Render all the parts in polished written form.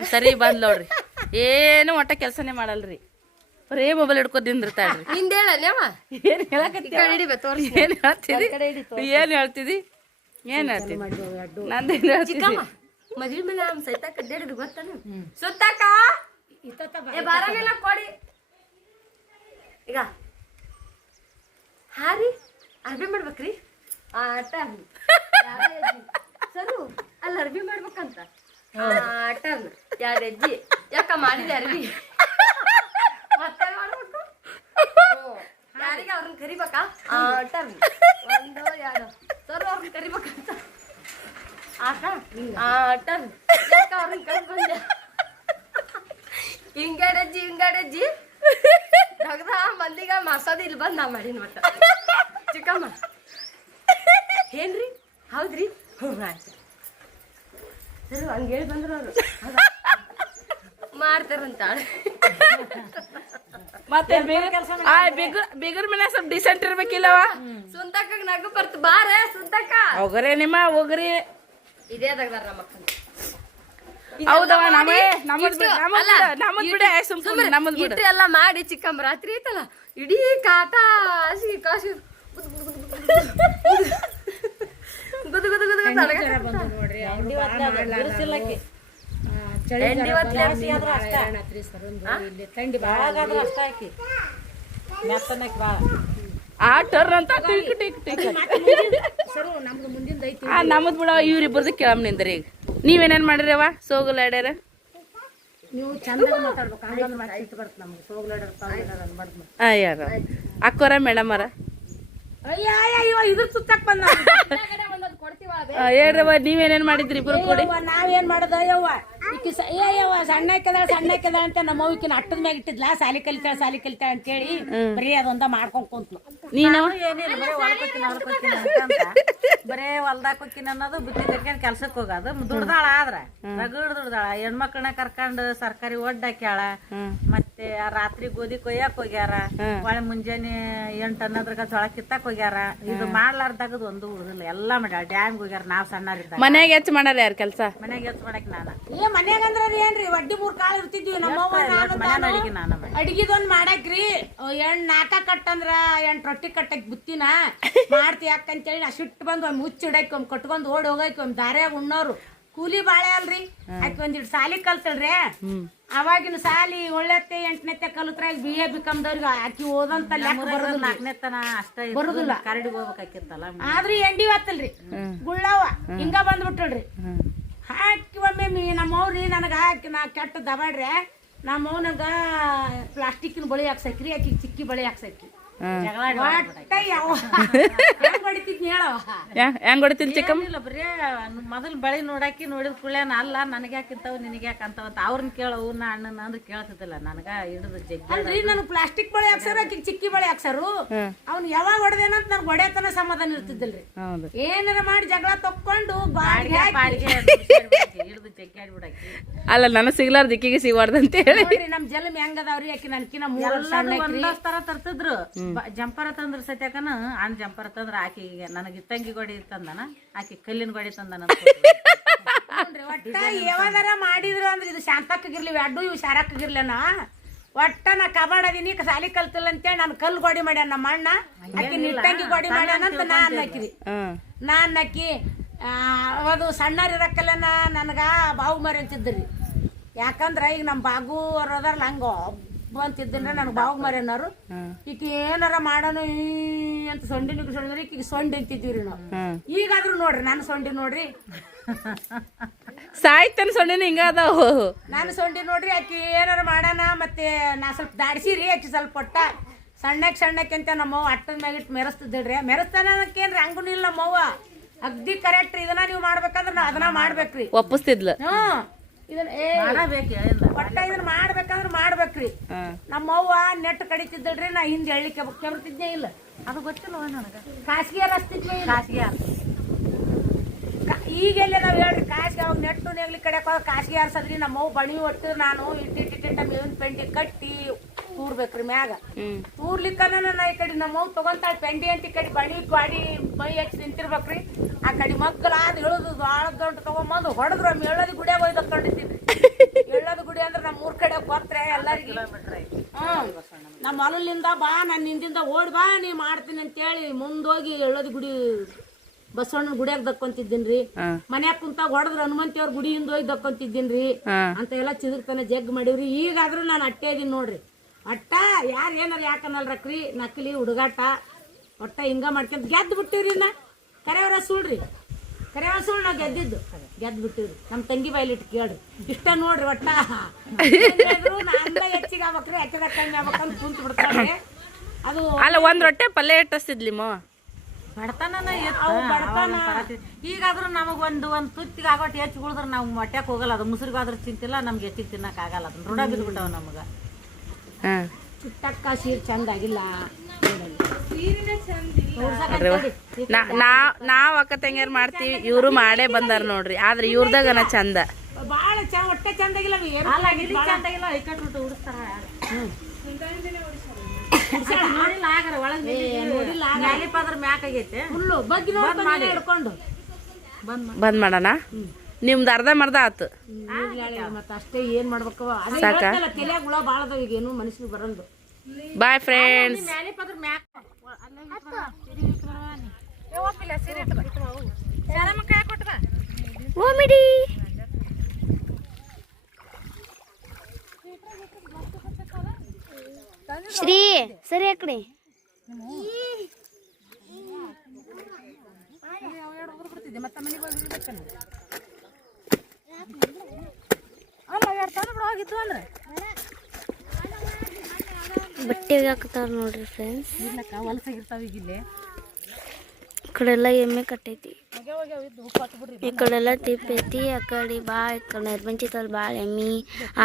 ಸರಿ ಬಂದ್ ನೋಡ್ರಿ ಏನು ಒಟ್ಟ ಕೆಲಸನೇ ಮಾಡಲ್ರಿ ಬರೇ ಮೊಬೈಲ್ ಹಿಡ್ಕೊತ ನಿಂದಿರ್ತಾಳ್ರಿ ಹಿಂದೇಳನೇವ ಏನ್ ಹೇಳಕತ್ತಿ ಏನ್ ಹೇಳ್ತಿದಿ ಏನ್ ಹೇಳ್ತಿದಿ ನಂದೇನ್ ಹೇಳ್ತಿದಿ ಮದ್ವಿ ಮೇಲೆ ಸೈತಾಕ ಅಡ್ಡಾಡಿದ್ ಗೊತ್ತಾನು ಸುತ್ತಾಕ ಬರಲಿಲ್ಲ ಕೊಡಿ ಈಗ ಹಾ ರೀ ಅರ್ಬಿ ಮಾಡ್ಬೇಕ್ರಿ ಆಟ ಸರು ಅಲ್ಲಿ ಅರ್ಬಿ ಮಾಡ್ಬೇಕಂತ ಆಟ ಯಾರ ಅಜ್ಜಿ ಯಾಕ ಮಾಡಿದೆ ಅರ್ಬಿ ಮತ್ತೆ ಮಾಡ್ಬೇಕು ಯಾರಿಗೆ ಅವ್ರನ್ನ ಕರಿಬೇಕಾ ಆಟ ಒಂದು ಎರಡು ಸರ್ ಅವ್ರನ್ನ ಕರಿಬೇಕಂತ ಆಟ ಆಟ ಯಾಕ ಅವ್ರನ್ನ ಕರ್ದು ಬಂದೆ ಹಿಂಗಾಡಜ್ಜಿ ತೆಗ್ದ ಮಂದಿಗ ಮಸಾದ ಇಲ್ಲಿ ಬಂದ್ ನಾ ಮಾಡೀನಿ ಮತ್ತ ಚಿಕ್ಕಮ್ಮ ಏನ್ರಿ ಹೌದ್ರಿ ಹ್ಞೂ ಆಯ್ತು ಸರಿ ಹಂಗೆ ಹೇಳಿ ಬಂದ್ರು ಅವರು ಮಾಡ್ತಾರಂತ ಮತ್ತೆ ಬಿಗರ್ ಮನೆ ಸ್ವಲ್ಪ ಡಿಸೆಂಟ್ ಇರ್ಬೇಕಿಲ್ಲವ ಸುಂತಕ್ಕ ನಗು ಬರ್ತು ಬಾರೆ ಸುಂತಕ್ಕ ಹೋಗ್ರಿ ನಿಮ್ಮ ಹೋಗ್ರಿ ಇದೇ ತೆಗ್ದಾರ ನಮ್ಮ ಅಕ್ಕನ ಹೌದವ ನಮ್ಮದ್ ಬಿಡ ಸುಮ್ನೆ ನಮ್ಮದ್ ಬಿಡ ಇಟ್ಟು ಎಲ್ಲ ಮಾಡಿ ಚಿಕ್ಕಮ್ಮ ರಾತ್ರಿ ಐತಲ್ಲ ಇಡೀ ಕಾಟ ಹಸಿ ಕಾಶಿ ಗುದು ಗುದು ಗುದು ಆ ಟರ್ನ್ ಅಂತ ನಮ್ಮದ್ ಬಿಡ ಇವ್ರಿಬ್ಬರದು ಕೇಳಮ್ ನಿಂದ್ರಿ ಈಗ ನೀವೇನೇನ್ ಮಾಡಿರವ ಸೋಗಲ್ ಆಡ್ಯಾರ ನೀವು ಚಂದ ಮಾತಾಡ್ಬೇಕು ಯಾರ ಅಕ್ಕೋರ ಮೇಡಮರ ಇದ್ರ ಸುತ್ತಕ್ ಬಂದ ಹೇಳ್ರವ ನೀವೇನೇನ್ ಮಾಡಿದ್ರಿ ಇಬ್ರು ಕೂಡಿ ನಾವೇನ್ ಮಾಡದ ಯವ್ವ ಈಕಿ ಯವ್ವ ಸಣ್ಣಕ್ಕೆದ ಅಂತ ನಮ್ಮ ಅವ್ಕಿನ ಅಟ್ಟದ ಮ್ಯಾಗ ಇಟ್ಟಿದ್ಲ ಸಾಲಿ ಕಲಿತಾಳ ಅಂತೇಳಿ ಬರೀ ಅದೊಂದ ಮಾಡ್ಕೊಂಡ್ ಕುಂತ್ಲು ನೀನು ಏನಿಲ್ಲ ಬರೀ ಹೊಲಕ್ಕೊಕ್ಕಿನ ಅಂತ ಬರೇ ಹೊಲ್ದಾಗ ಕೊಕ್ಕಿನ ಅನ್ನೋದು ಬುತ್ತಿ ಕರ್ಕೊಂಡ್ ಕೆಲ್ಸಕ್ ಹೋಗೋದು ದುಡ್ದಾಳ ಆದ್ರ ರಗಡ್ ದುಡ್ದಾಳ ಹೆಣ್ಮಕ್ಳನ್ನ ಕರ್ಕೊಂಡ್ ಸರ್ಕಾರಿ ಒಡ್ಡ ಹಾಕ್ಯಾಳ ಮತ್ತೆ ರಾತ್ರಿ ಗೋಧಿ ಕೊಯ್ಯಾಕ್ ಹೋಗ್ಯಾರ ಒಳ್ಳೆ ಮುಂಜಾನೆ 8 ಅನ್ನೋದ್ರಾಗ ಜೋಳ ಕಿತ್ತಾಕ್ ಹೋಗ್ಯಾರ ಇದು ಮಾಡ್ಲಾರ್ದಾಗದ್ ಒಂದು ಉಳಿದಿಲ್ಲ ಎಲ್ಲಾ ಮಾಡ್ಯಾಳ ಡ್ಯಾಮ್ಗೆ ಹೋಗ್ಯಾರ ನಾವ್ ಸಣ್ಣರಿದ್ದಾಗ ಮನ್ಯಾಗ ಹೆಚ್ಚು ಮಾಡಾರ ಯಾರ ಕೆಲ್ಸ ಮನ್ಯಾಗ ಹೆಚ್ಚು ಮಾಡಕ್ ನಾನ ಮನ್ಯಾಗ ಅಂದ್ರ ಏನ್ರಿ ವಡ್ಡಿ 3 ಕಾಳು ಇರ್ತಿದ್ವಿ ನಮ್ಮವ್ವ ಅಡಿಗೆ ನಾನು ಅಡಿಗೆದೊಂದ್ ಮಾಡಾಕ್ರಿ 4 ಕಟ್ಟಂದ್ರ 8 ರೊಟ್ಟಿ ಕಟ್ಟಕ್ ಬುತ್ತಿನ ಮಾಡ್ತಿ ಯಾಕಂತೇಳಿ ನಾ ಸಿಟ್ಟು ಬಂದು ಒಮ್ಮೆ ಮುಚ್ಚಿಡಕ್ ಒಮ್ಮೆ ಕಟ್ಕೊಂಡ್ ಓಡ್ ಹೋಗಕ್ ಒಮ್ಮೆ ದಾರ್ಯಾಗ ಉಣ್ಣೋರು ಕೂಲಿ ಬಾಳೆ ಅಲ್ರಿ ಆಕಿ ಒಂದಿಟ್ಟು ಸಾಲಿ ಕಲ್ತಳ್ರಿ ಅವಾಗಿನ ಸಾಲಿ 7ನೇ 8ನೇ ಕಲಿತ್ರ BA ಬಿಕಮ್ದವ್ರಿಗೆ ಆಕಿ ಓದಂತ ಲೆಕ್ಕ ಬರೋದಿಲ್ಲ 4ನೇ ತನ ಅಷ್ಟ ಬರುದಿಲ್ಲ ಕರಡಿಗೆ ಹೋಗ್ಬೇಕಾಕಿತ್ತಲ್ಲ ಆದ್ರೂ ಎಂಡಿ ಹೊತ್ತಲ್ರಿ ಗುಳ್ಳವ ಹಿಂಗ ಬಂದ್ಬಿಟ್ಟಳ್ರಿ ಹಾಕಿ ಒಮ್ಮೆ ನಮ್ಮವ್ರಿ ನನಗ ಹಾಕಿ ನಾ ಕೆಟ್ಟ ದಬಾಡ್ರೆ ನಮ್ಮವ್ನಗ ಪ್ಲಾಸ್ಟಿಕ್ಕಿನ ಬಳಿ ಹಾಕ್ಸಕ್ರಿ ಆಕಿ ಚಿಕ್ಕಿ ಬಳಿ ಹಾಕ್ಸಕ್ರಿ ಹೆಂಗ್ ಹೊಡಿತೀನಿ ಚಿಕ್ಕಮ್ಮ ಇಲ್ಲ ಬರೇ ಮೊದಲ್ ಬಳಿ ನೋಡಾಕಿ ನೋಡಿದ ಕುಳ್ಯಾನ ಅಲ್ಲ ನನಗೆ ಯಾಕಿಂತಾವ ನಿನಗೆ ಯಾಕಂತಾವಂತ ಅವ್ರನ್ನ ಕೇಳವು ನಾ ಅಣ್ಣನ ಅಂದ್ರೆ ಕೇಳ್ತಿದ್ದಿಲ್ಲ ನನಗ ಹಿಡಿದು ಜಗ್ಗಿ ಅಲ್ರಿ ನನ್ ಪ್ಲಾಸ್ಟಿಕ್ ಬಳಿ ಹಾಕ್ಸಾರ ಆಕಿ ಚಿಕ್ಕಿ ಬಳಿ ಹಾಕ್ಸಾರು ಅವ್ನ ಯಾವಾಗ ಹೊಡೆದೇನಂತ ನನ್ ಹೊಡೆತನ ಸಮಾಧಾನ ಇರ್ತಿದ್ದಿಲ್ರಿ ಏನಾರ ಮಾಡಿ ಜಗಳ ತಕ್ಕೊಂಡು ಬಾಡಿಗೆ ಹಿಡಿದು ಜಗ್ಗಿ ಆಡ್ಬಿಡಾಕಿ ಅಲ್ಲ ನನಗ್ ಸಿಗ್ಲಾರ ದಿಕ್ಕಿಗೆ ಸಿಗಬಾರ್ದು ಅಂತ ಹೇಳಿ ನಮ್ ಜಲಮ್ ಹೆಂಗದಾವ್ರಿ ಆಕಿ ನನ್ಕಿನ 3 ವರ್ಷ ಒಂದೊಂದ್ ತರ ತರ್ತಿದ್ರು ಜಂಪರ ತಂದ್ರ ಸತ್ಯಾಕನ ಅಣ್ಣ ಜಂಪರ ತಂದ್ರ ಆಕಿಗೆ ನನಗೆ ಇಟ್ಟಂಗಿ ಗೋಡಿ ತಂದನ ಆಕಿ ಕಲ್ಲಿನ ಗೋಡಿ ತಂದನ ಒಟ್ಟ ಯಾವದಾರ ಮಾಡಿದ್ರು ಅಂದ್ರೆ ಇದು ಶಾಂತಕ್ಕಿರ್ಲಿ ಅಡ್ಡು ಇವು ಶಾರಕ್ಕಿರ್ಲೇನ ಒಟ್ಟ ನಾ ಕಬಾಡ್ ಅದೀನಿ ಸಾಲಿ ಕಲ್ತಿಲ್ಲ ಅಂತೇಳಿ ನಾನು ಕಲ್ಲು ಗೋಡಿ ಮಾಡ್ಯಾನ ನಮ್ಮ ಅಣ್ಣ ಆಕಿ ನಿಟ್ಟಂಗಿ ಗೋಡಿ ಮಾಡ್ಯಾನಂತ ನಾನ್ ಹಾಕಿರಿ ನಾನ್ ಹಾಕಿ ಅದು ಸಣ್ಣರ್ ಇರಕ್ಕಲ್ಲನ ನನಗ ಬಾವು ಮರಿ ಅಂತಿದ್ರಿ ಯಾಕಂದ್ರ ಈಗ ನಮ್ ಬಾಗು ಅವ್ರ ಅದಾರಲ್ಲ ಹಂಗ ಅಂತಿದ್ದಂದ್ರೆ ನನಗೆ ಬಾವು ಮರ್ಯಾನವ್ರು ಈಗ ಏನಾರ ಮಾಡೋಣ ಅಂತ ಸೊಂಡಿನ ಸೊಂಡ್ರಿ ಈಗ ಸೊಂಡಿ ಅಂತಿದ್ವಿ ನಾವು ಈಗಾದ್ರೂ ನೋಡ್ರಿ ನಾನು ಸೊಂಡಿ ನೋಡ್ರಿ ಸಾಯ್ತಾನ ಸೊಂಡಿನ ಹಿಂಗ ಅದಾವ ನಾನು ಸೊಂಡಿ ನೋಡ್ರಿ ಆಕಿ ಏನಾರ ಮಾಡೋಣ ಮತ್ತೆ ನಾ ಸ್ವಲ್ಪ ದಾಡ್ಸಿರಿ ಆಕಿ ಸ್ವಲ್ಪ ಕೊಟ್ಟ ಸಣ್ಣಕ್ಕೆ ಅಂತ ನಮ್ಮವ್ವ ಅಟ್ಟದ ಮ್ಯಾಗಿಟ್ಟು ಮೆರೆಸ್ತಿದ್ದಳ್ರಿ ಮೆರೆಸ್ತಾನಕ್ಕೇನ್ರಿ ಹಂಗೂ ಇಲ್ಲ ನಮ್ಮವ್ವ ಅಗ್ದಿ ಕರೆಕ್ಟ್ ಇದನ್ನ ನೀವು ಮಾಡ್ಬೇಕಂದ್ರ ನಾ ಅದನ್ನ ಮಾಡ್ಬೇಕ್ರಿ ಒಪ್ಪಿಸ್ತಿದ್ಲ ಒಟ್ಟ ಇದನ್ನ ಮಾಡ್ಬೇಕಂದ್ರ ಮಾಡ್ಬೇಕ್ರಿ ನಮ್ಮವ್ವ ನೆಟ್ ಕಡಿತಿದ್ದಳ್ರಿ ನಾ ಹಿಂದೆ ಎಳ್ಳಿಕೆ ಕೆಬರ್ತಿದ್ನೇ ಇಲ್ಲ ಅದು ಗೊತ್ತಿಲ್ಲ ನನಗ ಖಾಸಗಿ ಹಸ್ತಿದ್ವಿ ಖಾಸಗಿ ಈಗೆಲ್ಲ ನಾವ್ ಹೇಳ್ರಿ ಖಾಸಗಿ ಅವಾಗ ನೆಟ್ಟು ನೆಗ್ಲಿ ಕಡೆ ಖಾಸಗಿ ಹಾರ್ಸದ್ರಿ ನಮ್ಮವ್ವ ಬಣಿ ಒಟ್ಟು ನಾನು ಇಟ್ಟಿಟ್ಟ ಮೇವಿನ ಪೆಂಡಿ ಕಟ್ಟಿ ತೂರ್ಬೇಕ್ರಿ ಮ್ಯಾಗ ತೂರ್ಲಿಕ್ಕನ ನಾ ಈ ಕಡೆ ನಮ್ಮವ್ ತಗೊಂತಾಳ ಪೆಂಡಿ ಅಂತ ಈ ಕಡೆ ಬಣಿ ಗಾಡಿ ಮೈ ಹಚ್ಚಿ ನಿಂತಿರ್ಬೇಕ್ರಿ ಆ ಕಡೆ ಮಕ್ಕಳ ಇಳಿದು ಆಳದ ದೊಡ್ಡ ತಗೊಂಬಂದು ಹೊಡೆದ್ರು ಹೇಳೋದಿ ಗುಡಿಯಾಗ ಒಯ್ದು ಕಂಡಿದ್ದೀವಿ ಊರ್ ಕಡೆ ಕೊಟ್ರೆ ಎಲ್ಲರಿಗೆ ನಮ್ಮ ಹೊಲಲಿಂದ ಬಾ ನಾನು ನಿಂದಿಂದ ಓಡ್ ಬಾ ನೀ ಮಾಡ್ತೀನಿ ಅಂತೇಳಿ ಮುಂದೋಗಿ ಎಳ್ಳೋದಿ ಗುಡಿ ಬಸವಣ್ಣನ ಗುಡಿಯಾಗ ದಕ್ಕೊಂತಿದ್ದೀನ್ರಿ ಮನ್ಯಾಗ ಕುಂತಾಗ ಹೊಡೆದ್ರ ಹನುಮಂತಿ ಅವ್ರ ಗುಡಿಯಿಂದ ಹೋಗಿ ದಕ್ಕೊಂತಿದ್ದೀನ್ರಿ ಅಂತ ಎಲ್ಲ ಚಿದಕ್ತನ ಜಗ್ ಮಾಡಿವ್ರಿ. ಈಗಾದ್ರೂ ನಾನು ಅಟ್ಟೆ ಇದೀನಿ ನೋಡ್ರಿ. ಅಟ್ಟ ಯಾರು ಏನಾರ ಯಾಕನ್ನಲ್ರಕ್ರಿ ನಕಲಿ ಹುಡುಗಾಟ ಒಟ್ಟ ಹಿಂಗ ಮಾಡ್ಕೊಂತ ಗೆದ್ದು ಬಿಟ್ಟಿವ್ರಿ. ನಾ ಕರೆಯವರ ಸುಳ್ರಿ, ಕರೆಯವರ ಸುಳ್ಳು ನಾವು ಗೆದ್ದು ಬಿಟ್ಟಿವ್ರಿ. ನಮ್ಮ ತಂಗಿ ಬಾಯ್ಲಿಟ್ಟು ಕೇಳ್ರಿ. ಇಷ್ಟ ನೋಡ್ರಿ ಒಟ್ಟ ನಂದ ಹೆಚ್ಚಿಗೆ ಆಗ್ಬೇಕ್ರಿ, ಹೆಚ್ಚದ ಕಮ್ಮಿ ಆಗ್ಬೇಕಂತ ಕುಂತ ಬಿಡ್ತಾರೆ. ಅದು ಅಲ್ಲ ಒಂದ್ ರೊಟ್ಟೆ ಪಲ್ಯ ಇಟ್ಟಿಸ್ತಿದ್ಲಿ ಮೋ ಬಡತನ ಈಗಾದ್ರೂ ನಮಗ್ ಒಂದು ತುತ್ತಿಗೆ ಆಗೋಟ್ಟು ಹೆಚ್ಚು ಉಳಿದ್ರೆ ನಾವು ಮೊಟ್ಟೆಗೆ ಹೋಗಲ್ಲ. ಅದು ಮುಸುರಿಗಾದ್ರೂ ತಿಂತಿಲ್ಲ, ನಮ್ಗೆ ಹೆಚ್ಚಿಗೆ ತಿನ್ನಕ್ ಆಗಲ್ಲ. ಅದನ್ನ ರೂಢ ಬಿದ್ಬಿಟ್ಟವ ನಮಗ. ಚಿಟ್ಟಕ್ಕ ಸೀರೆ ಚಂದ ಆಗಿಲ್ಲ. ನಾವ್ ಅಕ್ಕ ತಂಗಿಯರ್ ಮಾಡ್ತೀವಿ, ಇವ್ರು ಮಾಡೇ ಬಂದಾರ ನೋಡ್ರಿ. ಆದ್ರೆ ಇವ್ರದಾಗನ ಚಂದ ಬಾಳ ಹೊಟ್ಟೆ ಚಂದಾಗಿಲ್ಲ. ಚಂದಾಗಿಲ್ಲ ಐಕಟ್ಟು ಉಡಿಸ್ತಾರ. ನೋಡಿಲ್ಲ ಆಗರ ಒಳಗೆ ಮ್ಯಾಲಿಪಾದ್ರ ಮ್ಯಾಕ್ ಆಗೈತೆ ಫುಲ್ಲು ಬಗ್ಗೆ ಹಿಡ್ಕೊಂಡು ಬಂದ್ ಮಾಡೋಣ. ನಿಮ್ದು ಅರ್ಧ ಮರ್ಧ ಆತು ಮತ್ತ ಅಷ್ಟೇ. ಏನ್ ಮಾಡ್ಬೇಕು ತಲೆಯಾಗ ಹುಳ ಬಾಳ ಅದಾವ. ಈಗ ಏನು ಮನುಷ್ಯನಿಗೆ ಬರಲ್ದು. Bye friends. ಮ್ಯಾಲಿಪಾದ್ರ ಮ್ಯಾಕ್ ಓಮಿಡಿ ಶ್ರೀ ಸರಿ ಆ ಕಡೆ ಬಟ್ಟೆ ಹಾಕ್ತಾರ ನೋಡ್ರಿ ಫ್ರೆಂಡ್ಸ್. ಹೊಲಸಾಗಿರ್ತಾವ ಈಗ ಇಲ್ಲಿ. ಈ ಕಡೆ ಎಲ್ಲ ಎಮ್ಮೆ ಕಟ್ಟೈತಿ, ಈ ಕಡೆ ಎಲ್ಲ ಟಿಪ್ ಐತಿ. ಆ ಕಡೆ ಭಾಳ ಈ ಕಡೆ ನಿರ್ಬಂಚಿತಲ್ಲಿ ಭಾಳ ಎಮ್ಮಿ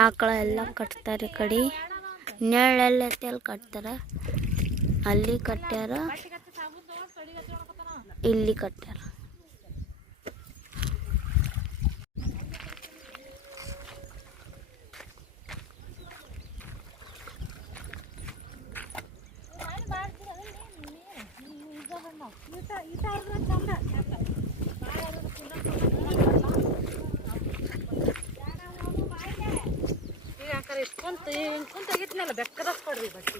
ಆಕಳ ಎಲ್ಲ ಕಟ್ತಾರೆ. ಈ ಕಡೆ ನೆಳ್ಳೆಲ್ಲ ಐತಿ, ಅಲ್ಲಿ ಕಟ್ತಾರ. ಅಲ್ಲಿ ಕಟ್ಟ್ಯಾರ, ಇಲ್ಲಿ ಕಟ್ಟ್ಯಾರ. ಕುಂತಾಗಿತ್ನಲ್ಲ ಬೆಕ್ಕದಸ್ ಕೊಡ್ರಿ ಬಟ್ಟಿ.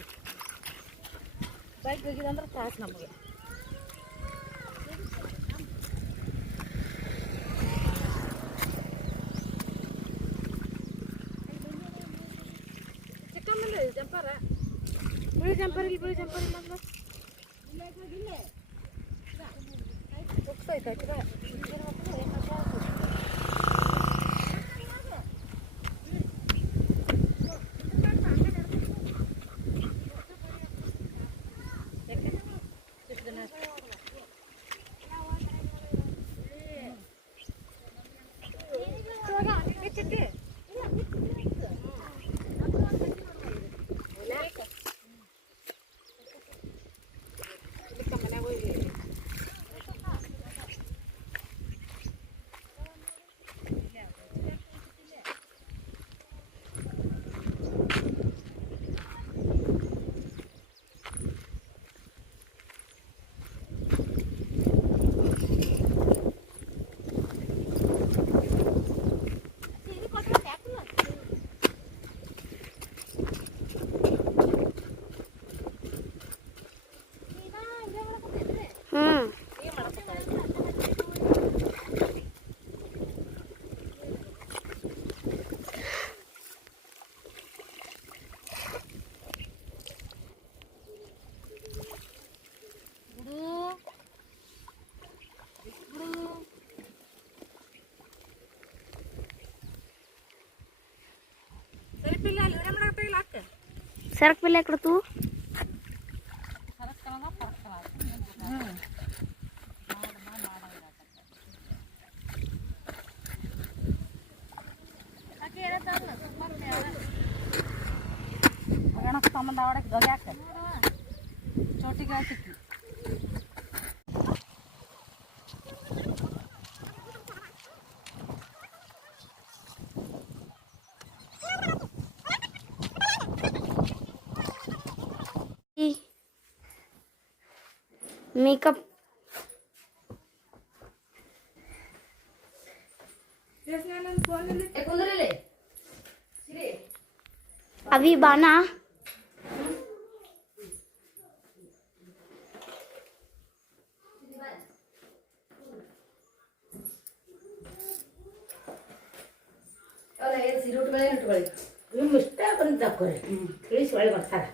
ಬೈಕ್ ಹೋಗಿದಂದ್ರೆ ತ್ರಾಸ ನಮಗೆ. ಚಿಕ್ಕಮ್ಮಂದ ಜಂಪರ ಬಿಳಿ ಜಂಪರ್ ಇಲ್ಲಿ, ಬಿಳಿ ಜಂಪರ್ ಇಲ್ಲ ಅಂದ್ರೆ सरक पे लेकर तू ಚೋಟಿಗೆ मेकअप ಕುಂದ್ರಲ್ಲಿ ಅವಿ ಬಾನಾ ಸೀರೆ ಉಟ್ಕೊಳ್ಳಿ ಉಟ್ಕೊಳ್ಳಿ. ನಿಮ್ಮ ಇಷ್ಟ ಬಂದು ತಕ್ಕೋರಿ ತಿಳಿಸಿ ಒಳ್ಳೆ ಬರ್ತಾರೆ.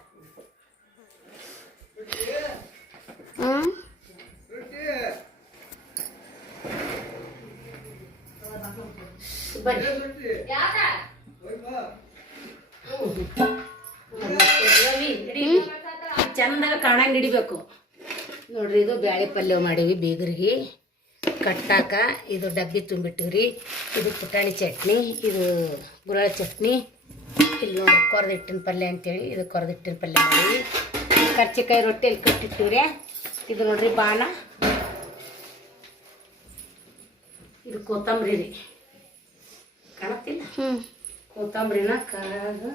ಚಂದಾಗ ಕಾಣಂಗೆ ಹಿಡಿಬೇಕು ನೋಡ್ರಿ. ಇದು ಬ್ಯಾಳೆ ಪಲ್ಯ ಮಾಡೀವಿ ಬೀಗರಿಗೆ ಕಟ್ಟಾಕ. ಇದು ಡಬ್ಬಿ ತುಂಬಿಟ್ಟಿವ್ರಿ. ಇದು ಪುಟಾಣಿ ಚಟ್ನಿ, ಇದು ಗುರಳ ಚಟ್ನಿ. ಇಲ್ಲಿ ನೋಡಿ ಕೊರದಿಟ್ಟಿನ ಪಲ್ಯ ಅಂತೇಳಿ ಇದು ಕೊರದಿಟ್ಟಿನ ಪಲ್ಯ ಮಾಡೀವಿ. ಕರ್ಚಿಕಾಯಿ ರೊಟ್ಟಿಯಲ್ಲಿ ಕಟ್ಟಿಟ್ಟಿವ್ರಿ. ಇದು ನೋಡ್ರಿ ಬಾಣ. ಇದು ಕೊತ್ತಂಬರಿ ರೀ, ಕಾಣತ್ತಿಲ್ಲ? ಕೊತ್ತಂಬರಿನ ಕಾದು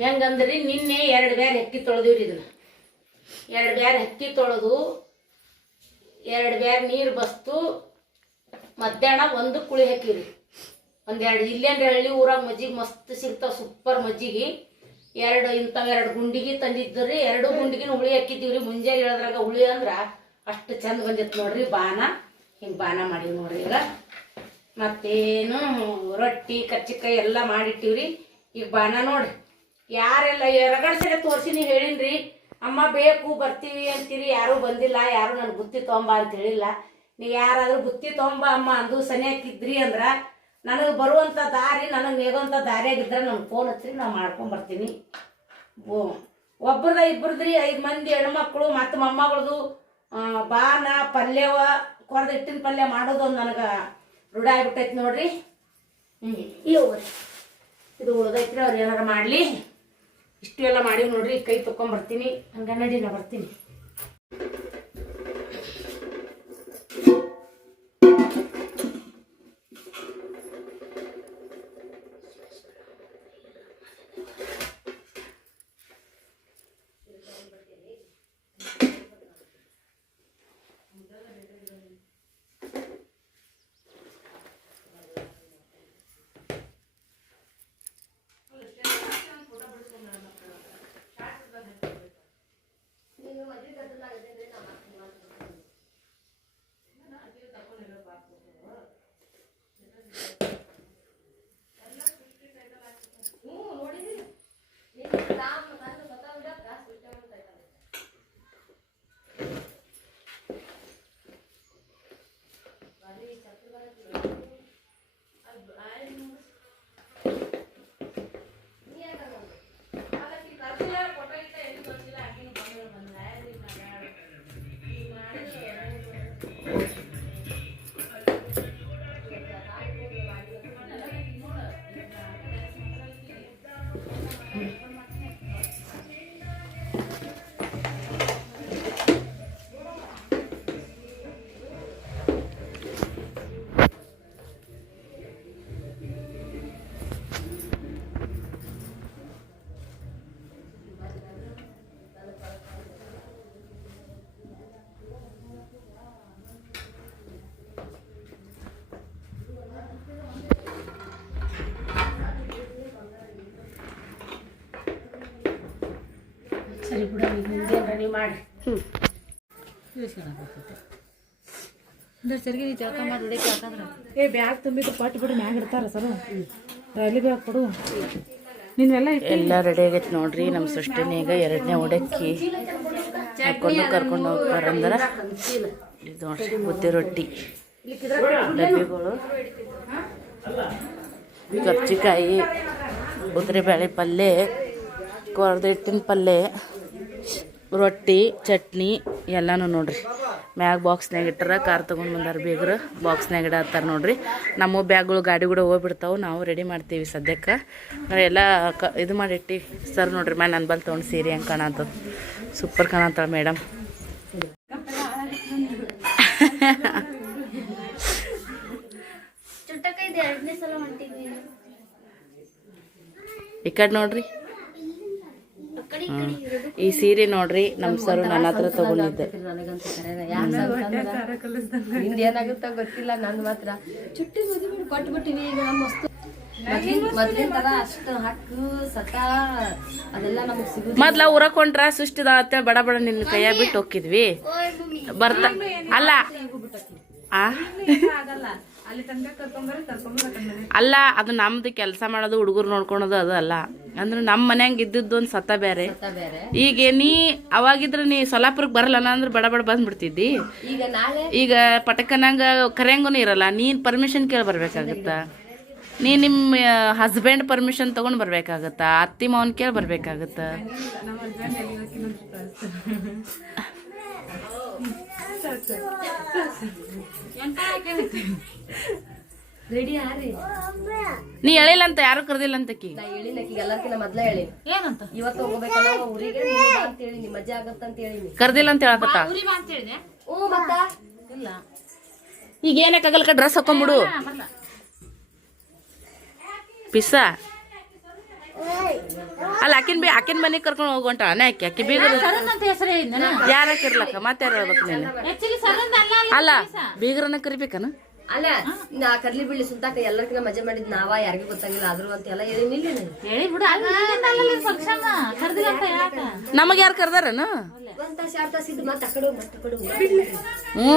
ಹೆಂಗಂದ್ರಿ ನಿನ್ನೆ 2 ಬ್ಯಾರೆ ಅಕ್ಕಿ ತೊಳೆದಿವ್ರಿ. ಇದನ್ನ 2 ಬ್ಯಾರೆ ಅಕ್ಕಿ ತೊಳೆದು 2 ಬ್ಯಾರೆ ನೀರು ಬಸ್ತು ಮಧ್ಯಾಹ್ನ 1 ಕುಳಿ ಹಾಕಿವ್ರಿ. 1-2 ಇಲ್ಲೇನ್ರಿ ಹಳ್ಳಿ ಊರಾಗ ಮಜ್ಜಿಗೆ ಮಸ್ತ್ ಸಿಗ್ತಾವ, ಸೂಪರ್ ಮಜ್ಜಿಗೆ. 2 ಗುಂಡಿಗೆ ತಂದಿದ್ರಿ. 2 ಗುಂಡಿಗಿನ ಹುಳಿ ಹಾಕಿದ್ದೀವ್ರಿ. ಮುಂಜಾನೆ ಹೇಳದ್ರಾಗ ಹುಳಿ ಅಂದ್ರ ಅಷ್ಟು ಚಂದ ಬಂದಿತ್ತು ನೋಡ್ರಿ. ಬಾನ ಹಿಂಗೆ ಬಾನ ಮಾಡೀವಿ ನೋಡ್ರಿ. ಈಗ ಮತ್ತೇನು ರೊಟ್ಟಿ ಕರ್ಚಿಕಾಯಿ ಎಲ್ಲ ಮಾಡಿಟ್ಟಿವ್ರಿ. ಈಗ ಬಾನ ನೋಡ್ರಿ. ಯಾರೆಲ್ಲ ರಗಡ್ಸಡೆ ತೋರಿಸಿನಿ ಹೇಳಿನ್ರಿ, ಅಮ್ಮ ಬೇಕು ಬರ್ತೀವಿ ಅಂತೀರಿ. ಯಾರೂ ಬಂದಿಲ್ಲ, ಯಾರು ನನ್ ಬುತ್ತಿ ತೊಗೊಂಬ ಅಂತ ಹೇಳಿಲ್ಲ. ನೀವು ಯಾರಾದ್ರೂ ಬುತ್ತಿ ತೊಗೊಂಬ ಅಮ್ಮ ಅಂದು ಸನಿಯಾಕಿದ್ರಿ ಅಂದ್ರ ನನಗೆ ಬರುವಂಥ ದಾರಿ, ನನಗೆ ನೇಗುವಂಥ ದಾರಿಯಾಗಿದ್ರೆ ನನಗೆ ಫೋನ್ ಹಚ್ಚಿರಿ, ನಾ ಮಾಡ್ಕೊಂಬರ್ತೀನಿ. ಒಬ್ರದ ಇಬ್ಬರದ್ರಿ 5 ಮಂದಿ ಹೆಣ್ಮಕ್ಳು ಮತ್ತು ಮೊಮ್ಮಗಳದು ಬಾನ ಪಲ್ಯವ ಕೊರ್ದ ಹಿಟ್ಟಿನ ಪಲ್ಯ ಮಾಡೋದು ಒಂದು ನನಗೆ ರೂಢ ಆಗ್ಬಿಟ್ಟೈತಿ ನೋಡ್ರಿ. ಇದು ಉಳ್ದೈತ್ರಿ. ಅವ್ರು ಏನಾರ ಮಾಡಲಿ. ಇಷ್ಟು ಎಲ್ಲ ಮಾಡೀವಿ ನೋಡ್ರಿ. ಕೈ ತೊಗೊಂಬರ್ತೀನಿ. ಹಂಗ ನಡಿ ನಾ ಬರ್ತೀನಿ. ಸರಿ ಬಿಡ, ಈಗ ರೆಡಿ ಮಾಡಿ. ಬ್ಯಾಗ್ ತುಂಬಿದ್ದು ಪಟ್ಟು ಬಿಡು ಮ್ಯಾಗ ಇಡ್ತಾರ ಸರ್. ರೈಲಿ ಬ್ಯಾಗ್ ಕೊಡು. ನೀವೆಲ್ಲ ಎಲ್ಲ ರೆಡಿ ಆಗೈತೆ ನೋಡ್ರಿ. ನಮ್ಮ ಸೃಷ್ಟಿನೀಗ 2ನೇ ಉಡಕ್ಕಿ ಹಾಕೊಂಡು ಕರ್ಕೊಂಡು ಹೋಗ್ತಾರಂದ್ರೆ ಇದು ನೋಡ್ರಿ ಮುದ್ದೆ ರೊಟ್ಟಿ ಡಬ್ಬಿಗಳು, ಕರ್ಚಿಕಾಯಿ, ಉದ್ರೆಬೇಳೆ ಪಲ್ಯ, ಕೊರ್ದ ಹಿಟ್ಟಿನ ಪಲ್ಯ, ರೊಟ್ಟಿ, ಚಟ್ನಿ ಎಲ್ಲನೂ ನೋಡ್ರಿ. ಮ್ಯಾಗ ಬಾಕ್ಸ್ನಾಗ ಇಟ್ಟಾರ. ಕಾರ್ ತೊಗೊಂಡು ಬಂದಾರ ಬೀಗ್ರು. ಬಾಕ್ಸ್ನಾಗ ಇಡತ್ತಾರ ನೋಡ್ರಿ. ನಮ್ಮ ಬ್ಯಾಗ್ಗಳು ಗಾಡಿ ಕೂಡ ಹೋಗ್ಬಿಡ್ತಾವೆ. ನಾವು ರೆಡಿ ಮಾಡ್ತೀವಿ ಸದ್ಯಕ್ಕೆ. ಎಲ್ಲ ಇದು ಮಾಡಿಟ್ಟಿ ಸರ್ ನೋಡ್ರಿ. ಮ್ಯಾಲೆ ನನ್ನ ಬಲ್ ತೊಗೊಂಡು ಸೀರೆ ಹೆಂಗೆ ಕಾಣತ್ತದ, ಸೂಪರ್ ಕಾಣತ್ತಾಳ ಮೇಡಮ್. ಈ ಕಡೆ ನೋಡ್ರಿ. ಈ ಸೀರೆ ನೋಡ್ರಿ ನಮ್ಮ ಸರು ನನ್ನ ಹತ್ರ ತಗೊಂಡಿದ್ದೆ. ನನಗಂತೂ ಕರೆಯಲ್ಲ ಯಾಕೆ ಹಿಂದೆ ಏನಾಗುತ್ತೋ ಗೊತ್ತಿಲ್ಲ. ನಾನು ಮಾತ್ರ ಚುಟ್ಟಿ ಮದುವೆ ಮಾಡಿ ಕೊಟ್ಬಿಟ್ಟಿನಿ. ಈಗ ನಮ್ಮ ಮಸ್ತು ಮೊದ್ಲಿನ ತರ ಅಷ್ಟು ಹಕ್ಕು ಸತ ಅದೆಲ್ಲ ನಮಗ್ ಸಿಗುದು. ಮೊದ್ಲ ಊರಕ್ ಹೊಂಟ್ರ ಸುಷ್ಟಿದ ಅಂತ ಬಡ ಬಡ ನಿನ್ನ ಕೈಯಾಗ ಬಿಟ್ಟು ಹೋಗಿದ್ವಿ. ಬರ್ತಾ ಅಲ್ಲ ಅಲ್ಲ ಅದು ನಮ್ದು ಕೆಲಸ ಮಾಡೋದು ಹುಡುಗರು ನೋಡ್ಕೊಳೋದು ಅದು ಅಲ್ಲ. ಅಂದ್ರೆ ನಮ್ಮ ಮನ್ಯಾಂಗ ಇದ್ದದ್ದು ಒಂದು ಸತ ಬೇರೆ. ಈಗ ನೀ ಅವಾಗಿದ್ರೆ ನೀ ಸೊಲ್ಲಾಪುರಕ್ಕೆ ಬರಲ್ಲ ಅಂದ್ರೆ ಬಡ ಬಡ ಬಂದ್ಬಿಡ್ತಿದ್ದಿ. ಈಗ ನಾಳೆ ಈಗ ಪಟಕನಂಗ ಕರೆಯಂಗೂ ಇರಲ್ಲ. ನೀನ್ ಪರ್ಮಿಷನ್ ಕೇಳಿ ಬರ್ಬೇಕಾಗತ್ತ. ನೀ ನಿಮ್ಮ ಹಸ್ಬೆಂಡ್ ಪರ್ಮಿಷನ್ ತಗೊಂಡ್ ಬರ್ಬೇಕಾಗತ್ತ. ಅತ್ತಿ ಮಾವನ್ ಕೇಳಿ ಬರ್ಬೇಕಾಗತ್ತ. ರೆಡಿ ಆರಿ. ನೀ ಹೇಳಿಲ್ಲ ಅಂತ ಯಾರು ಕರೆದಿಲ್ಲ ಅಂತಕಿ. ನಾ ಹೇಳಿನ ಎಲ್ಲರ್ಕಿನ್ನ ಮೊದ್ಲ ಹೇಳಿ ಏನಂತ ಇವತ್ತು ಹೋಗ್ಬೇಕಲ್ಲ ಊರಿಗೆ ಅಂತ ಹೇಳಿ ನಿಮ್ಮ ಮಜ್ಜೆ ಆಗತ್ತ ಅಂತ ಹೇಳಿ ಕರ್ದಿಲ್ಲ ಅಂತ ಹೇಳಕತ್ತ. ಹ್ಞೂ ಮತ್ತ ಇಲ್ಲ ಈಗ ಏನಕ್ಕೆ ಆಗಲ್ಕ ಡ್ರೆಸ್ ಹಾಕೊಂಡ್ಬಿಡು ಪಿಸ. ಅಲ್ಲ ಆಕಿನ ಮನೆಗೆ ಕರ್ಕೊಂಡು ಹೋಗುವಂಟ ಆಕಿ ಬೀಗ ಅಂತ ಹೆಸರೇ ಯಾರ ಕರ್ಲಕ್ಕ ಮತ್ತೆ ಯಾರು ಹೇಳ್ಬೇಕು ನೀನು. ಅಲ್ಲ ಬೀಗರನ್ನ ಕರಿಬೇಕನ. ಅಲ್ಲ ನಾ ಕರ್ಲಿ ಬಿಡ್ಲಿ ಸುತ್ತಾಕ ಎಲ್ಲರ್ಕಿನ್ನ ಮಜಾ ಮಾಡಿದ್ ನಾವ ಯಾರಿಗೂ ಗೊತ್ತಾಗಿಲ್ಲ ಆದ್ರೂ ಅಂತ ಎಲ್ಲ ಹೇಳಿ ನಿಲ್ಲ ಹೇಳಿ ಬಿಡು. ಫಂಕ್ಷನ್ ಕರ್ದಿಲ್ಲ ಅಂತ ಹೇಳಕ ನಮಗ್ ಯಾರು ಕರ್ದಾರನ. ಒಂದ್ ತಾಸ 2 ತಾಸ ಇದ್ದು ಮತ್ತೆ ಅಕಡೆ ಹ್ಞೂ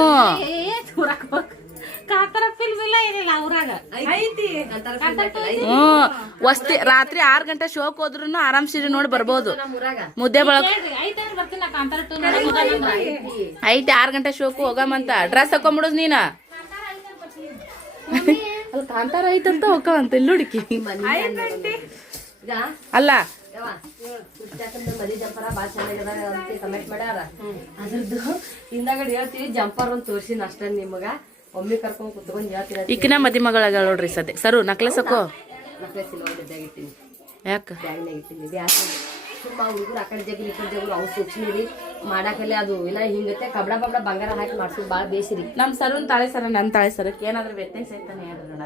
ಕಾತರ ಫಿಲ್ಮ್ ಇಲ್ಲ ಏನಿಲ್ಲ ಊರಾಗ ವಸ್ತಿ ರಾತ್ರಿ 6 ಗಂಟೆ ಶೋಕ್ ಹೋದ್ರು ಆರಾಮ್ ಸೀರೆ ನೋಡಿ ಬರ್ಬೋದು. ಮುದ್ದೆ ಬಳಕ ಬರ್ತೀನಿ ಕಾಂತಾರ ಐತಿ 6 ಗಂಟೆ ಶೋಕು ಹೋಗಮಂತ ಡ್ರೆಸ್ ಹಾಕೊಂಡ್ಬಿಡುದು ನೀನ. ಅಲ್ಲಿ ಕಾಂತಾರ ಐತಂತ ಹೋಗವಂತ ಇಲ್ಲಿ ಹುಡುಕಿ ಅಲ್ಲ ಮದಿ ಜಂಪರ ಬಾಳ ಚೆನ್ನಾಗದ ಅಂತ ಕಮೆಂಟ್ ಮಾಡ್ಯಾರ. ಅದ್ರದ್ದು ಹಿಂದಾಗಡೆ ಹೇಳ್ತೀವಿ ಜಂಪರ್ ಒಂದ್ ತೋರ್ಸಿನ ಅಷ್ಟ ನಿಮಗ ಒಮ್ಮೆ ಕರ್ಕೊಂಡ್ ಕುತ್ಕೊಂಡ್ ಹೇಳ್ತೀರ. ಈಕಿನ ಮದಿ ಮಗಳಾಗ ನೋಡ್ರಿ ಸದ್ಯ ಸರು ನಕ್ಲೆಸ್ ಹಾಕೋ. ನಕ್ಲೆಸ್ ಇಲ್ಲ ಬ್ಯಾಗ್ ಇಟ್ಟಿನಿ ಯಾಕ ಬ್ಯಾಗ್ನಾಗ ಇಟ್ಟಿನಿ. ಬ್ಯಾಗ್ ಸುಮ್ಮ ಹುಡುಗರು ಆ ಕಡೆ ಜಗ್ಲಿ ಈ ಕಡೆ ಜಗ್ಲು ಅವು ಸೂಕ್ಷ್ಮಿರಿ ಮಾಡಾಕಲ್ಲಿ ಅದು ಇನ್ನ ಹಿಂಗತ್ತೆ ಕಬಡ ಬಬಡ ಬಂಗಾರ ಹಾಕಿ ಮಾಡ್ಸೋದು ಭಾಳ ಬೇಸಿರಿ. ನಮ್ಮ ಸರನ್ ತಾಳೆ ಸರ ನನ್ನ ತಾಳೆ ಸರಕ್ಕೆ ಏನಾದ್ರೂ ವ್ಯತ್ಯಾಸ ಐತಾನೆ ಹೇಳ್ರಿ ನೋಡ.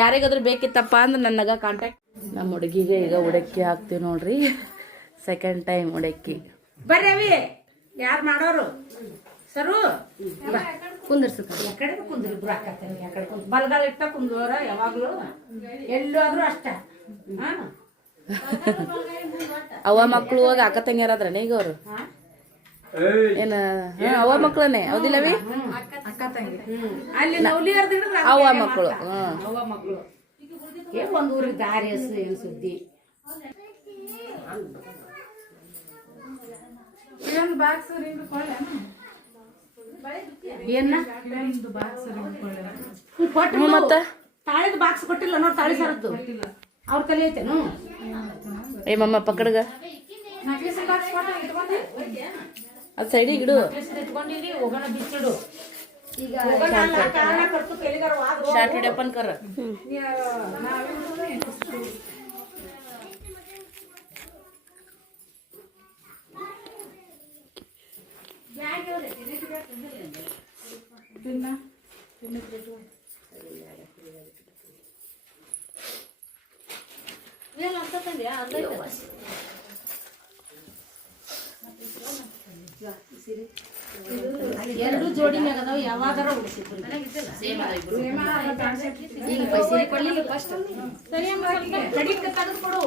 ಯಾರಿಗಾದ್ರೂ ಬೇಕಿತ್ತಪ್ಪ ಅಂದ್ರೆ ನನಗ ಕಾಂಟ್ಯಾಕ್ಟ್. ನಮ್ಮ ಹುಡುಗಿಗೆ ಈಗ ಉಡಕ್ಕಿ ಹಾಕ್ತೀವಿ ನೋಡ್ರಿ. ಸೆಕೆಂಡ್ ಟೈಮ್ ಉಡಕ್ಕಿ ಬರ್ರಿ ಅವಿ ಯಾರು ಮಾಡೋರು ಸರು ಕುಂದರ್ಸ ಕಡೆ ಕುಂದ್ರಿ ಇಬ್ರು ಹಾಕತ್ತೇನೆ. ಯಾಕಡೆ ಕುಂದ್ ಬಲ್ಗಾಲ ಇಟ್ಟ ಕುಂದೋರ ಯಾವಾಗ್ಲೂ ಎಲ್ಲಾದ್ರೂ ಅಷ್ಟ. ಅವ್ವ ಮಕ್ಕಳು ಹೋಗಿ ಅಕ್ಕ ತಂಗಿಯರಾದ್ರನೇ ಈಗ ಅವರು ಏನ ಅವ್ವ ಮಕ್ಕಳನ್ನೇ ಹೌದಿಲ್ಲವಿ. ಅಕ್ಕ ತಂಗಿ ಅಲ್ಲಿ ನೌಲಿ ಅವ್ವ ಮಕ್ಕಳು. ಅವ್ವ ಮಕ್ಕಳು ಒಂದ್ ಊರಿಗೆ ದಾರಿ ಹಸು ಏನ್ ಸುದ್ದಿ. ಮತ್ತ ತಾಳಿದ ಬಾಕ್ಸ್ ಕೊಟ್ಟಿಲ್ಲ ನೋಡ್ ತಾಳಿ ಸರದ್ದು ಅವ್ರ ತಲೆ ಐತೇನು. ಏ ಮಮ್ಮ ಪಕ್ಕಡ್ಗ ಅದ್ ಸೈಡಿಗೆ ಇಡು. ಇಟ್ಕೊಂಡಿರಿ ಹೋಗೋಣ ಬಿಚ್ಚಿಡು. ಈಗ ಶಾರ್ಟ್ ವಿಡಿಯೋಪನ್ ಕರ ಎರಡು ಜೋಡಿ ಮ್ಯಾಗ ಅದಾವ ಯಾವಾಗಾರ ಉಳಿಸಿದ್ರು ಈಗ ಸೀರೆ ಕೊಡ್ಲಿಲ್ಲ ಫಸ್ಟ್ ಕಡಿಕೆ ತೆಗೆದು ಕೊಡು.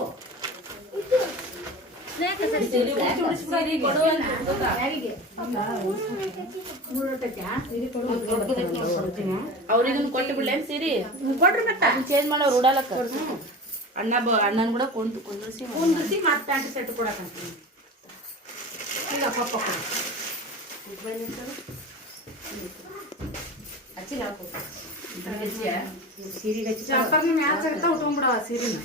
ಅವ್ರಿಗೂ ಕೊಟ್ಟು ಬಿಡ್ಲೇನ್ ಸೀರಿ ಕೊಡ್ರಿ ಮತ್ತ ಚೇಂಜ್ ಮಾಡೋ ರೂಡಾಲಕ್ಕ ಅಣ್ಣನ್ ಕೂಡ ಕುಂದ್ರಿಸಿ ಮತ್ತೆ ಪ್ಯಾಂಟ್ ಸೆಟ್ ಕೊಡಕಂತೀನಿ. ಈಗ ಪಪ್ಪ ಕೊಡು ಹಚ್ಚಿಲ್ಲ ಹಾಕು ಸೀರೆಗೆ ಚಪ್ಪರ್ನ ಮ್ಯಾಚ್ ಆಗ್ತಾ ಉಟ್ಕೊಂಡ್ಬಿಡವ ಸೀರೆನ.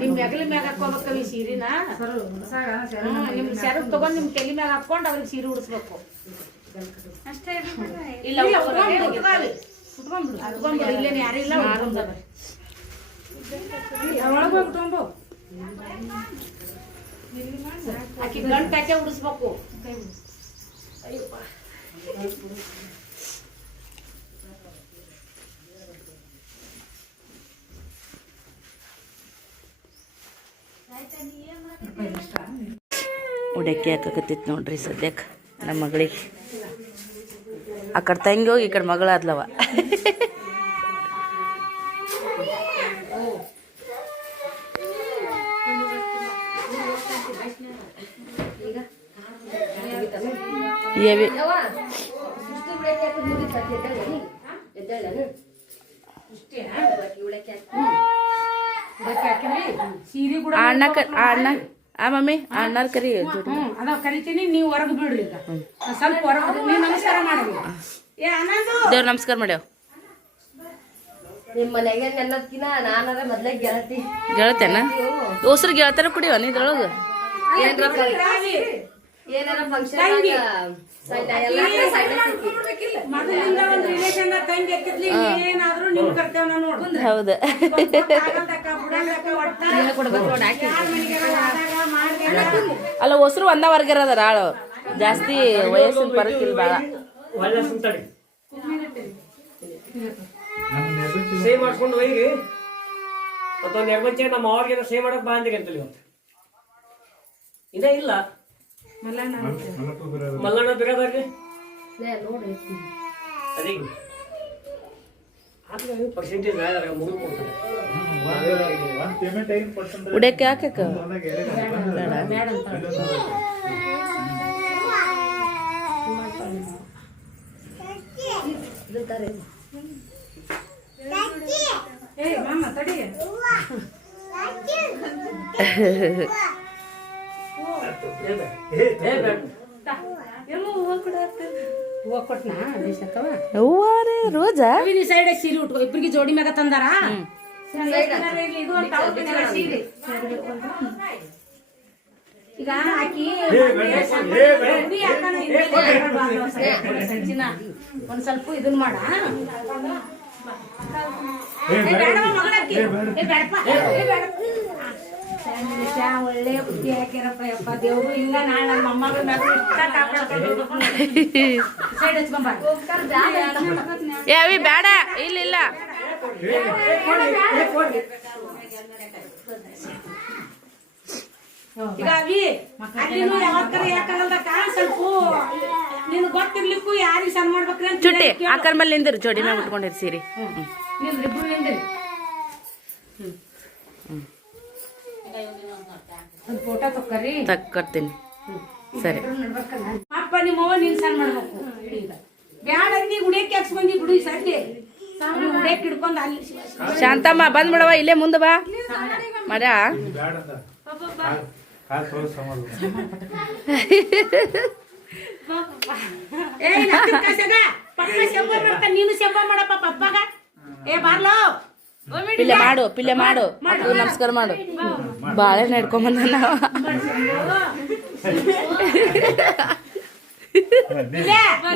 ನಿಮ್ ಹೆಗಲ ಮ್ಯಾಗ ಹಾಕೋಬೇಕವಿ ಸೀರಿನ. ನಿಮ್ ಸೆರಗ್ ತಗೊಂಡ್ ನಿಮ್ ತಲೆ ಮ್ಯಾಗ ಹಾಕೊಂಡ್ ಅವ್ರಿಗೆ ಸೀರೆ ಉಡಿಸ್ಬೇಕು. ಇಲ್ಲ ಉಟ್ಕೊಂಡ್ಬಿಡು ಇಲ್ಲೇನು ಯಾರಿಲ್ಲ. ಒಳಗೆ ಹೋಗಿ ತೊಂಬು ಆಕಿ ಗಂಟು ಹಾಕಿ ಉಡಿಸ್ಬೇಕು. ಉಡಕ್ಕಿ ಹಾಕಕತ್ತಿತ್ತು ನೋಡ್ರಿ ಸದ್ಯಕ್ಕೆ ನಮ್ಮ ಮಗಳಿಗೆ. ಆ ಕಡೆ ತಂಗಿ ಹೋಗಿ ಈ ಕಡೆ ಮಗಳಾದ್ಲವ. ಏವಿ ಸೀರೆ ಕೂಡ ಅಣ್ಣ ಆ ಮಮ್ಮಿ ಅಣ್ಣಾರ್ ಕರಿ ಅದ ಕರಿತೀನಿ, ನೀವು ಹೊರಗೆ ಬಿಡ್ರಿ. ಈಗ ಸ್ವಲ್ಪ ಹೊರಗೆ ನೀವು ನಮಸ್ಕಾರ ಮಾಡಿ. ಏ ಅನ್ನೋದು ದೇವ್ರ ನಮಸ್ಕಾರ ಮಾಡ್ಯಾವ. ನಿಮ್ಮ ಮನೆಗೆ ನೆನ್ನದ್ಕಿನ ನಾನಾರ ಮೊದ್ಲೇ ಗೆಳತಿ ಗೆಳತೇನ ಉಸ್ರು ಗೆಳತಾರ ಕುಡಿಯವ ನೀದ್ರೊಳಗ. ಏನಾರ ಫಂಕ್ಷನ್ ಮೊದಲಿಂದ ಒಂದು ರಿಲೇಷನ್ ತಂಗಿ ಹಾಕಿದ್ಲಿ ಏನಾದ್ರೂ ನಿಮ್ ಕರ್ತೇವ ನಾವು ನೋಡ್ಕೊಂಡ್ರೆ ಹೌದು. ಅಲ್ಲ ಹೊಸರು ಒಂದ ವರ್ಗರ ಅದಾರ ಆಳು, ಜಾಸ್ತಿ ವಯಸ್ಸಿನ ಪರಕಿಲ್ಲ ಬಾಳ. ಸೇವ್ ಮಾಡ್ಕೊಂಡು ಹೋಗಿ ಮತ್ತೊಂದು ಎರಡು ಮಂಚೆ ನಮ್ಮ ಅವ್ರಿಗೆ ಸೇವ್ ಮಾಡಕ್ ಬಾ ಅಂದಿರಿ ಅಂತಲ್ಲಿ ಇವತ್ತು ಇದೇ ಇಲ್ಲ. ಮಲ್ಲಣ್ಣ ಬಿರೋದವ್ರಿಗೆ ಅದೇ ಪರ್ಸೆಂಟೇಜ್ ಮುಗಿದು ಕೊಡ್ತಾರೆ. ಉಡಕ್ಕೆ ಹಾಕಕ್ಕ ಏ ಮಾಮ ತಡಿ. ಹೂವ ಕೊಟ್ನಾ ದೇಶಕ್ಕವ ಹೂವಾರೇ ರೋಜಾ ಈ ಸೈಡ್ ಸೀರೆ ಉಟ್ಕೋ, ಇಬ್ರಿಗೆ ಜೋಡಿ ಮ್ಯಾಗ ತಂದಾರ. ಇದು ಒಂದು ತಗೊಳ್ತೀನಿ ಸೀರೆ. ಈಗ ಆಕಿ ಸಂಚಿನ ಒಂದ್ ಸ್ವಲ್ಪ ಇದನ್ ಮಾಡ. ಒಳ್ಳೆ ಬುದ್ಧಿ ಹಾಕ್ಯಾರಪ್ಪ ಯಪ್ಪ ದೇವ್ರು. ಹಿಂಗ ನಾಳೆ ನಮ್ಮ ಮೊಮ್ಮಗಳ ಸೈಡ್ ಹಚ್ಕೊಂಬ. ಏವಿ ಬೇಡ ಇಲ್ಲ ಈಗ ಅವಿ ಅಲ್ಲಿನೂ ಯಾವತ್ತರ ಯಾಕಂದಕ್ಕ ಸ್ವಲ್ಪ ನಿನ್ ಗೊತ್ತಿರ್ಲಿಕ್ಕೂ ಯಾರಿಗೆ ಸಣ್ಣ ಮಾಡ್ಬೇಕ್ರಿ ಅಂತ ಚುಟ್ಟಿ ಆಕರ್ ಮೇಲೆ ನಿಂದಿರು, ಜೋಡಿ ಮ್ಯಾಗ ಉಟ್ಕೊಂಡಿರಿ ಸೀರೆ. ನಿಮ್ರಿಬ್ರು ನಿಂದ್ರಿ. ಒಂದ್ ಫೋಟೋ ತಕ್ಕೊರಿ ತಕ್ಕೊಡ್ತೀನಿ. ಸರಿ ಅಪ್ಪ ನಿಮ್ಮವ್ವ ನೀನ್ ಸಣ್ಣ ಮಾಡ್ಬೇಕು. ಈಗ ಬ್ಯಾಡ ಅಂದಿ ಗುಡಿಯಕ್ಕೆ ಹಾಕ್ಸ್ ಬಂದಿ ಬಿಡು. ಈ ಸದ್ಯ ಗುಡಿಯಕ್ಕೆ ಹಿಡ್ಕೊಂಡ್ ಅಲ್ಲಿ ಶಾಂತಮ್ಮ ಬಂದ್ ಬಿಡವ, ಇಲ್ಲೇ ಮುಂದೆ ಬಾ ಮಾಡ್ಯಾ. ನೀನು ಶೆಂಬ ಮಾಡಪ್ಪ ಪಪ್ಪಾಗ. ಏ ಬಾರ್ಲೋ ಪಿಲ್ಲೆ ಮಾಡು ಅಪ್ಪು ನಮಸ್ಕಾರ ಮಾಡು. ಬಾಳೆ ನಡ್ಕೊಂಬಂದ ನಾವ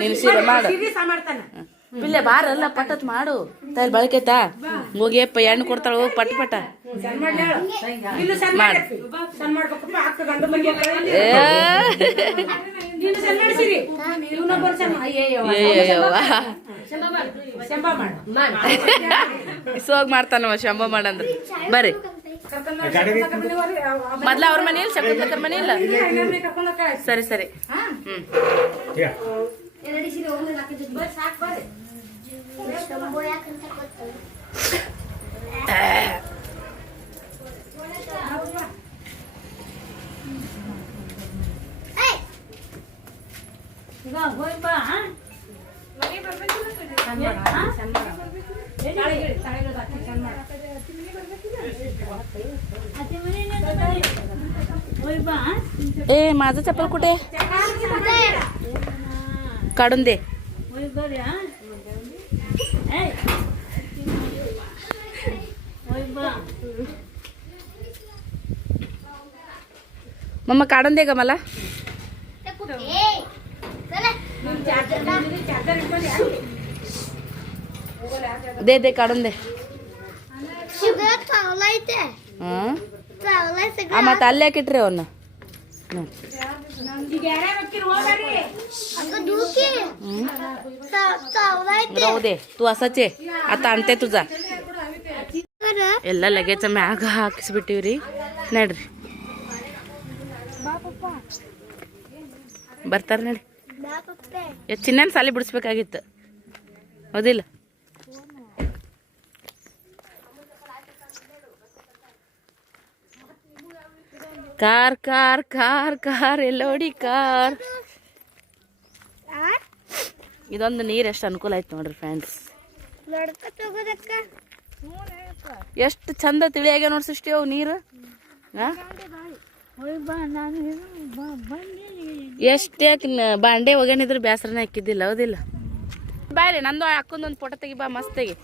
ನೀನು ಸೀರೆ ಮಾಡು. ಪಿಲ್ಲೆ ಬಾರಲ್ಲ ಪಟ್ಟತ್ ಮಾಡು. ತೈಲ್ ಬಳಕೈತಾ ಹೋಗಿ ಅಪ್ಪ ಎಣ್ಣೆ ಕೊಡ್ತಾಳ, ಹೋಗಿ ಪಟ್ ಪಟ ಇಸೋಗ್ ಮಾಡ್ತಾನವ ಶಂಭ ಮಾಡಂದ್ರ. ಬರ್ರಿ ಮೊದ್ಲ ಅವ್ರ ಮನೆ ಇಲ್ಲ, ಶಂಕರ್ ಮನೆ ಇಲ್ಲ. ಸರಿ ಸರಿ ए माझं चप्पल कुठे काढून दे. मम्मा काढून दे ग मला. दे दे काढून दे. ಹಾಂ ಮತ್ತು ಅಲ್ಲೇ ಹಾಕಿಟ್ರಿ ಅವನ್ನ ಈಗ ಯಾರ್ಯಾರು ಹೋಗ್ತೀರಿ ಹೋಗ್ರಿ. राहू दे तू असाच आहे आता आणते तुझा ಎಲ್ಲ ಲಗೇಜ ಮ್ಯಾಗ ಹಾಕಿಸ್ಬಿಟ್ಟಿವ್ರಿ ನಡ್ರಿ ಬರ್ತಾರ ನಡಿ ಚಿನ್ನನ್ ಸಾಲಿ ಬಿಡಿಸ್ಬೇಕಾಗಿತ್ತು ಹೌದಿಲ್ಲ ಕಾರ್ ಕಾರ್ ಕಾರ್ ಕಾರ್ ಎಲ್ಲೋಡಿ ಕಾರ್ ಇದೊಂದು ನೀರು ಎಷ್ಟು ಅನುಕೂಲ ಆಯ್ತು ನೋಡ್ರಿ ಫ್ರೆಂಡ್ಸ್ ಎಷ್ಟು ಚಂದ ತಿಳಿಯಾಗ ನೋಡಿ ಸೃಷ್ಟಿ ಅವು ನೀರು ಎಷ್ಟೇ ಬಾಂಡೆ ಒಗ್ಯಾನಿದ್ರು ಬೇಸರನೇ ಹಾಕಿದ್ದಿಲ್ಲ ಹೌದಿಲ್ಲ ಬಾಯ್ರಿ ನಂದು ಅಕ್ಕಂದೊಂದು ಫೋಟೋ ತೆಗಿ ಬಾ ಮಸ್ತ್ ತೆಗಿ